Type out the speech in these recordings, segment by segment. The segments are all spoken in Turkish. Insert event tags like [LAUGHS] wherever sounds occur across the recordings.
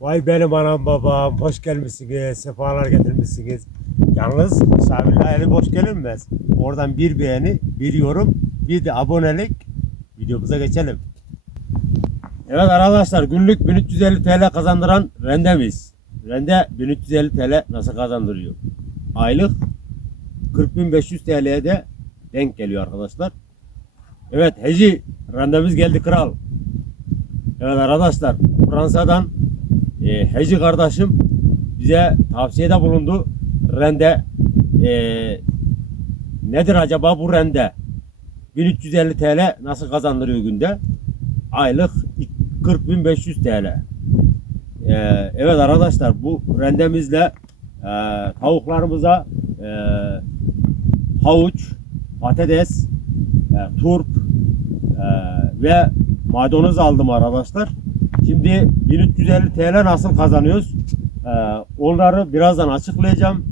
Vay benim anam babam, hoş gelmişsiniz, sefalar getirmişsiniz. Yalnız misafirler eli boş gelinmez. Oradan bir beğeni, bir yorum, bir de abonelik. Videomuza geçelim. Evet arkadaşlar günlük 1350 TL kazandıran rendemiz. Rende 1350 TL nasıl kazandırıyor? Aylık 40.500 TL'ye de denk geliyor arkadaşlar. Evet Heci randemiz geldi kral. Evet arkadaşlar Fransa'dan e, Heci kardeşim bize tavsiyede bulundu. Rende e, nedir acaba bu rende? 1350 TL nasıl kazandırıyor günde? Aylık 40.500 TL. E, evet arkadaşlar bu rendemizle e, tavuklarımıza e, havuç, patates, e, turp e, ve maydanoz aldım arkadaşlar. Şimdi 1350 TL nasıl kazanıyoruz? E, onları birazdan açıklayacağım.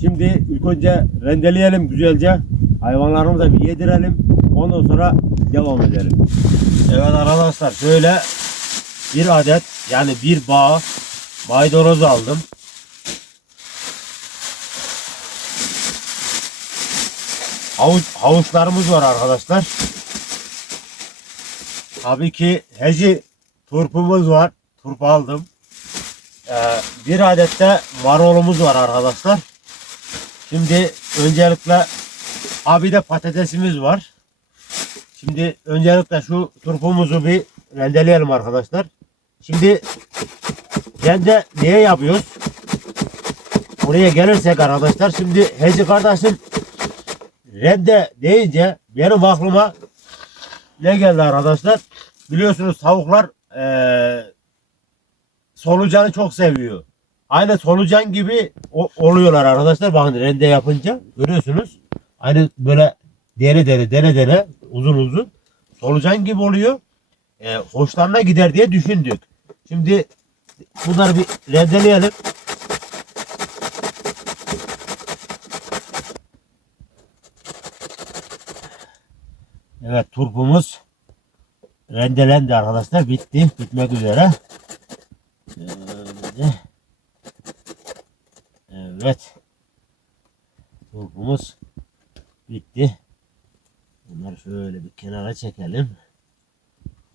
Şimdi ilk önce rendeleyelim güzelce. Hayvanlarımıza bir yedirelim. Ondan sonra devam edelim. Evet arkadaşlar şöyle bir adet yani bir bağ maydanoz aldım. Havuç, havuçlarımız var arkadaşlar. Tabii ki heci turpumuz var. Turp aldım. Ee, bir adet de marolumuz var arkadaşlar. Şimdi öncelikle abi de patatesimiz var. Şimdi öncelikle şu turpumuzu bir rendeleyelim arkadaşlar. Şimdi rende niye yapıyoruz? Buraya gelirsek arkadaşlar şimdi Heci kardeşim rende deyince benim aklıma ne geldi arkadaşlar? Biliyorsunuz tavuklar eee solucanı çok seviyor. Aynı solucan gibi o- oluyorlar arkadaşlar. Bakın rende yapınca görüyorsunuz. Aynı böyle dere dere dere dere uzun uzun solucan gibi oluyor. Eee hoşlarına gider diye düşündük. Şimdi bunları bir rendeleyelim. Evet turpumuz rendelendi arkadaşlar. Bitti. Bitmek üzere. Şöyle. Evet. Turpumuz bitti. Bunları şöyle bir kenara çekelim.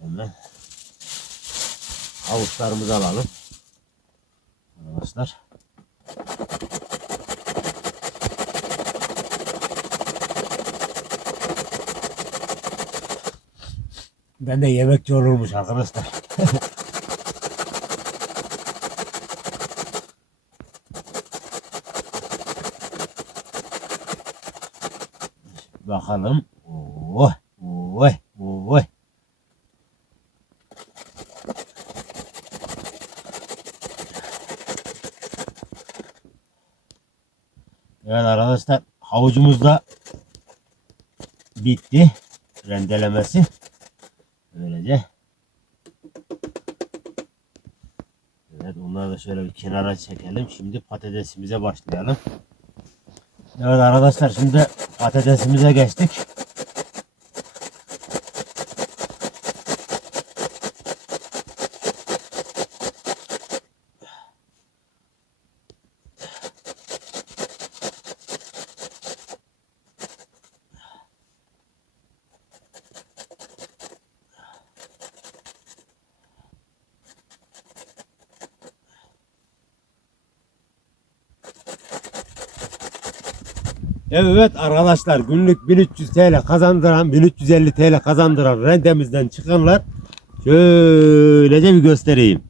Hemen havuçlarımızı alalım. Arkadaşlar. Ben de yemekçi olurmuş arkadaşlar. [LAUGHS] Bakalım. Oh, oh, oh. Evet arkadaşlar havucumuz da bitti rendelemesi. Şöyle bir kenara çekelim. Şimdi patatesimize başlayalım. Evet arkadaşlar şimdi patatesimize geçtik. Evet arkadaşlar günlük 1300 TL kazandıran 1350 TL kazandıran rendemizden çıkanlar şöylece bir göstereyim.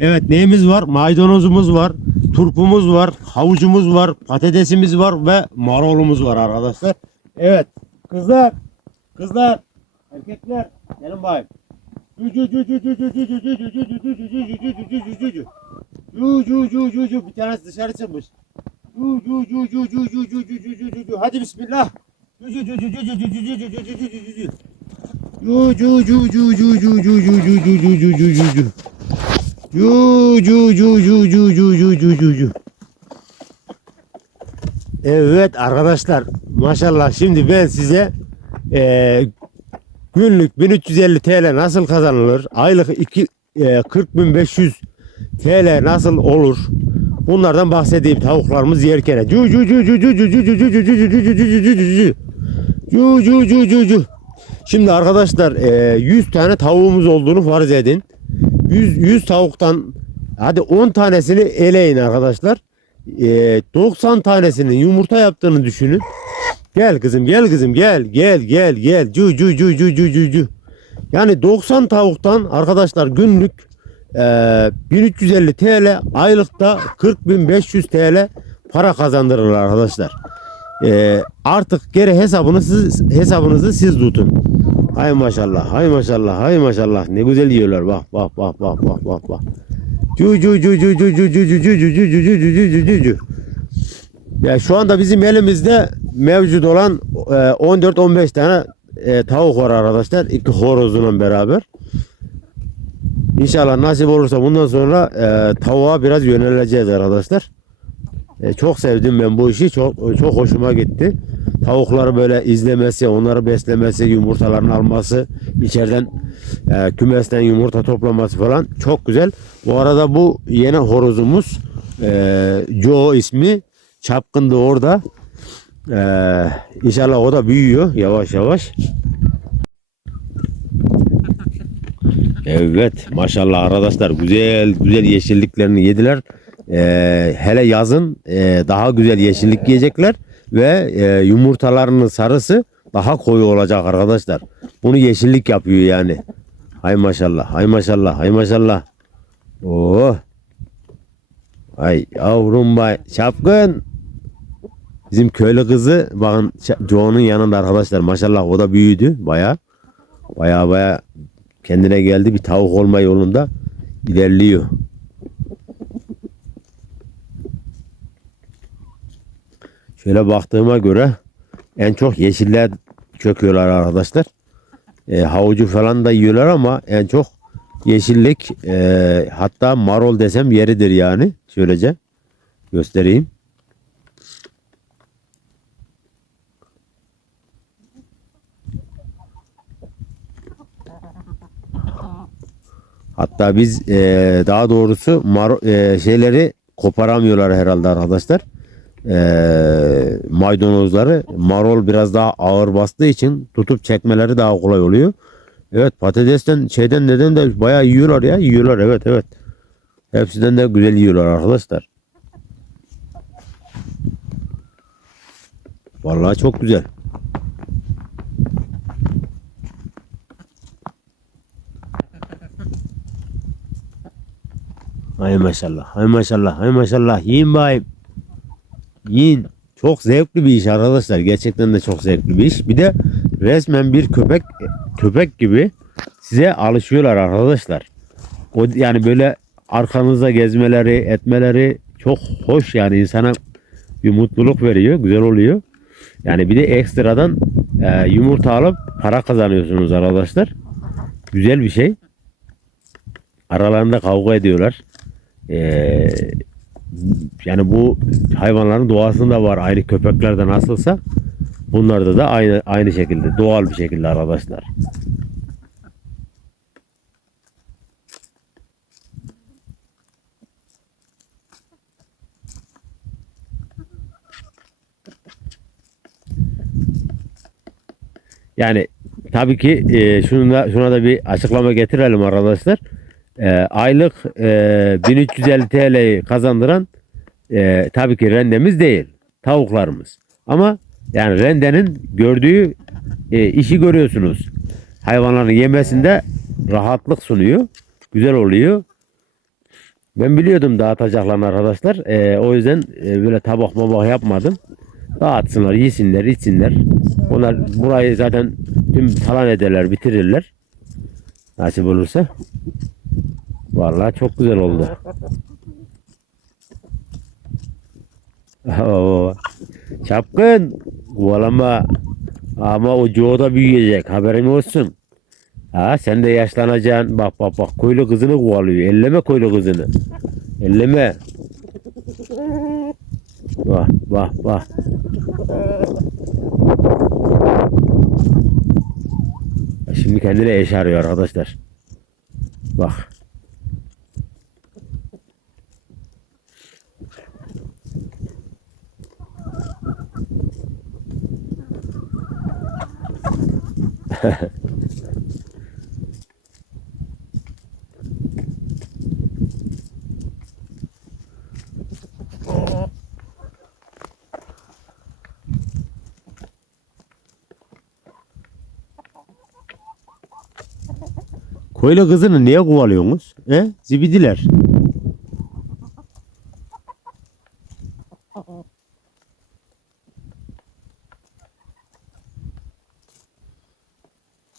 Evet neyimiz var? Maydanozumuz var, turpumuz var, havucumuz var, patatesimiz var ve marolumuz var arkadaşlar. Evet kızlar, kızlar, erkekler gelin bakayım. Bir tanesi dışarı çıkmış. Hadi bismillah. Evet arkadaşlar maşallah şimdi ben size e, günlük 1350 TL nasıl kazanılır aylık 2 e, 40500 TL nasıl olur Bunlardan bahsedeyim tavuklarımız yerken. Cu cu cu cu cu cu cu cu cu cu cu cu cu cu cu cu cu cu cu cu Şimdi arkadaşlar e, 100 tane tavuğumuz olduğunu farz edin. 100, 100 tavuktan hadi 10 tanesini eleyin arkadaşlar. E, 90 tanesinin yumurta yaptığını düşünün. Gel kızım gel kızım gel gel gel gel cu cu cu cu cu cu cu. Yani 90 tavuktan arkadaşlar günlük e, 1350 TL aylıkta 40.500 TL para kazandırırlar arkadaşlar. E, artık geri hesabını siz, hesabınızı siz tutun. Hay maşallah hay maşallah hay maşallah ne güzel yiyorlar bak bak bak bak bak bak bak. Cu cu cu cu cu cu cu cu cu cu cu cu cu cu cu cu. Ya şu anda bizim elimizde mevcut olan e, 14-15 tane e, tavuk var arkadaşlar. İki horozunla beraber. İnşallah nasip olursa bundan sonra e, tavuğa biraz yöneleceğiz arkadaşlar. E, çok sevdim ben bu işi. Çok çok hoşuma gitti. Tavukları böyle izlemesi, onları beslemesi, yumurtalarını alması, içeriden e, kümesten yumurta toplaması falan çok güzel. Bu arada bu yeni horozumuz e, Joe ismi. Çapkındı orada. E, inşallah o da büyüyor yavaş yavaş. Evet maşallah arkadaşlar güzel güzel yeşilliklerini yediler. Ee, hele yazın e, daha güzel yeşillik yiyecekler ve e, yumurtalarının sarısı daha koyu olacak arkadaşlar. Bunu yeşillik yapıyor yani. Hay maşallah, hay maşallah, hay maşallah. Oh. Ay yavrum bay çapkın. Bizim köylü kızı bakın Joe'nun yanında arkadaşlar maşallah o da büyüdü baya. Baya baya kendine geldi bir tavuk olma yolunda ilerliyor. Şöyle baktığıma göre en çok yeşiller çöküyorlar arkadaşlar. E, havucu falan da yiyorlar ama en çok yeşillik e, hatta marol desem yeridir yani. Şöylece göstereyim. Hatta biz e, daha doğrusu mar, e, şeyleri koparamıyorlar herhalde arkadaşlar. E, maydanozları marol biraz daha ağır bastığı için tutup çekmeleri daha kolay oluyor. Evet patatesten şeyden neden de bayağı yiyorlar ya yiyorlar evet evet. Hepsinden de güzel yiyorlar arkadaşlar. Vallahi çok güzel. Hay maşallah, hay maşallah, hay maşallah. Yiyin bayım. Yiyin. Çok zevkli bir iş arkadaşlar. Gerçekten de çok zevkli bir iş. Bir de resmen bir köpek köpek gibi size alışıyorlar arkadaşlar. O yani böyle arkanızda gezmeleri, etmeleri çok hoş yani insana bir mutluluk veriyor, güzel oluyor. Yani bir de ekstradan e, yumurta alıp para kazanıyorsunuz arkadaşlar. Güzel bir şey. Aralarında kavga ediyorlar. Ee, yani bu hayvanların doğasında var. Aynı köpeklerde nasılsa bunlarda da aynı aynı şekilde doğal bir şekilde arkadaşlar. Yani tabii ki e, şunu da, şuna da bir açıklama getirelim arkadaşlar. E, aylık e, 1350 TL'yi kazandıran e, tabii ki rendemiz değil. Tavuklarımız. Ama yani rendenin gördüğü e, işi görüyorsunuz. Hayvanların yemesinde rahatlık sunuyor. Güzel oluyor. Ben biliyordum dağıtacaklarını arkadaşlar. E, o yüzden e, böyle tabak mabak yapmadım. Dağıtsınlar, yesinler, içsinler. Onlar burayı zaten tüm talan ederler, bitirirler. Nasip olursa. Vallahi çok güzel oldu. Oo. Çapkın. Kovalama. Ama o Joe da büyüyecek. Haberin olsun. Ha sen de yaşlanacaksın. Bak bak bak. Koylu kızını kovalıyor. Elleme koylu kızını. Elleme. Bak bak bak. Şimdi kendine eş arıyor arkadaşlar. Bak. Koyla kızını niye kovalıyorsunuz? He? Zibidiler.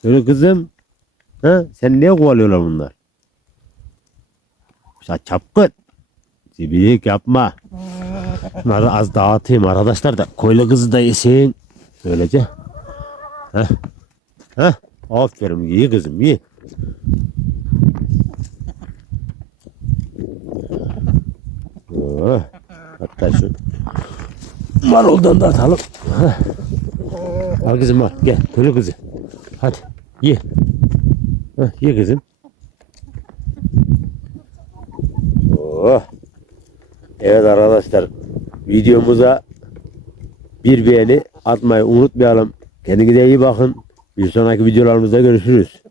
Öyle kızım. Ha? Sen niye kovalıyorlar bunlar? Ya çapkın. Zibidilik yapma. Bunları az dağıtayım arkadaşlar da koyla kızı da yesin. Böylece. Heh. Heh. Aferin iyi kızım iyi. Oh, hatta şu maroldan da atalım. Heh. Al kızım al gel köylü kızı. Hadi ye. Heh, ye kızım. Oh. Evet arkadaşlar videomuza bir beğeni atmayı unutmayalım. Kendinize iyi bakın. Bir sonraki videolarımızda görüşürüz.